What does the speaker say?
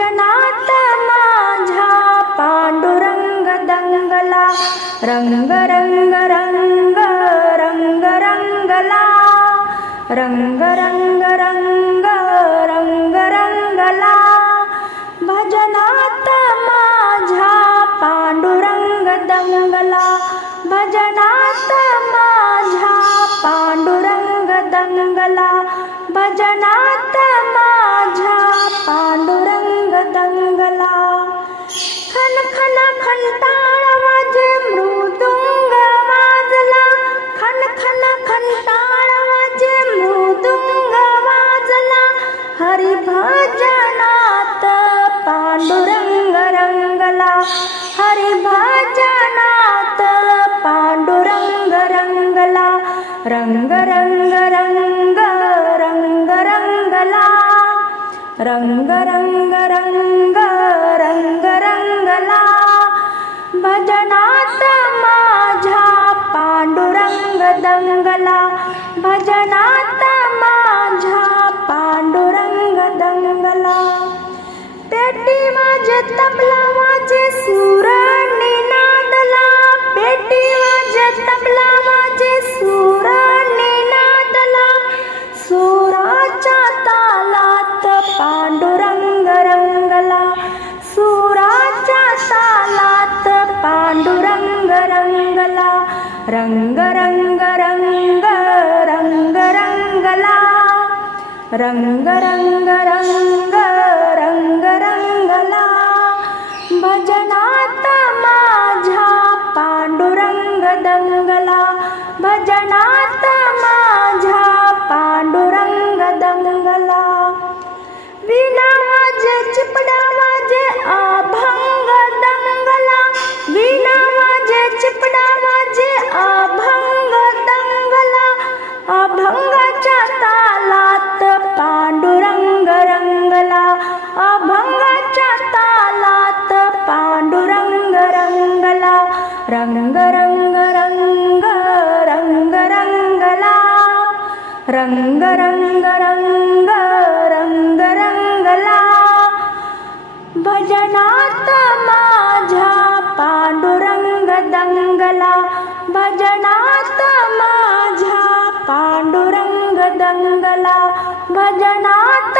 भजनात माझ्या पांडुरंग दंगला रंग रंग रंग रंग रंगला. रंग रंग रंग रंग रंगला. भजनात माझ्या पांडुरंग दंगला भजनात माझ्या पांडुरंग दंगला. भजनात माझ्या पांडुरंग दंगला. खन खन खंटाळ वाजे मृदुंग वाजला. खन खन खंटाळ वाजे मृदुंग वाजला. हरिभजनात पांडुरंग रंगला. हरिभजनात पांडुरंग रंगला. रंग रंग रंग रंग रंग रंगला भजनात माझ्या पांडुरंग दंगला. भजनात माझ्या पांडुरंग दंगला. पेटी माझे तबला माझे सूर निनादला. पेटी रंग रंग रंग रंग रंगला रंग रंग रंग रंग रंगला भजनात माझ्या पांडुरंग दंगला भजनात माझ्या रंग रंग रंग रंग रंगला भजनात माझ्या पांडुरंग दंगला भजनात माझ्या पांडुरंग दंगला भजनात